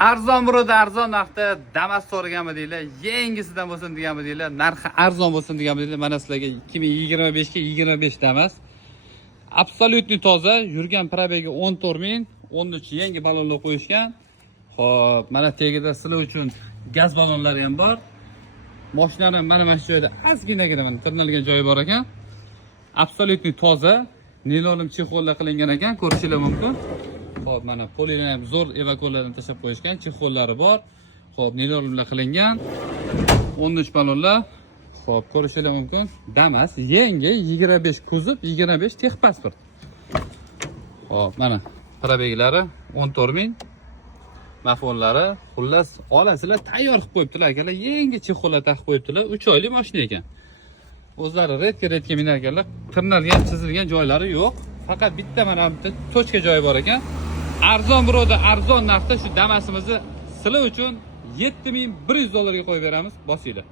Arzon biroda, arzon narxda Damas so'raganmi deylar, yengisidan bo'lsin deganmi deylar, narxi arzon bo'lsin deganmi deylar. Mana sizlarga 2025 ga 25 Damas. Absolutni toza, yurgan probegi 14 ming, 13 yangi ballonlar qo'yishgan. Xo'p, mana tagida sizlar uchun gaz ballonlari ham bor. Mashinaning mana shu joyda ozginagina mana tirnalgan joyi bor ekan. Absolutni toza, nilonum chexollar qilingan ekan, ko'rishingiz mumkin. Xo'p, mana polini ham zo'r evakuatorlardan tashlab qo'yishgan, chexollari bor. Xo'p, nilonlar qilingan. 13 ballonlar. Xo'p, ko'rishingiz mumkin. Damas yangi 25 kuzov, 25 texpasport. Xo'p, mana probeglari 14 ming. Mafonlari, xullas, olasizlar tayyor qilib qo'yibdilar akalar. Yangi chexollar taqib qo'yibdilar. 3 oylik mashina ekan. O'zlari redga minarganlar, tirnalgan, chizilgan joylari yo'q. Faqat bitta mana bitta tochka joyi bor ekan. Arzon biroda, arzon narxda shu Damasimizni sizlar uchun $7100 ga qo'yib beramiz. Bosinglar.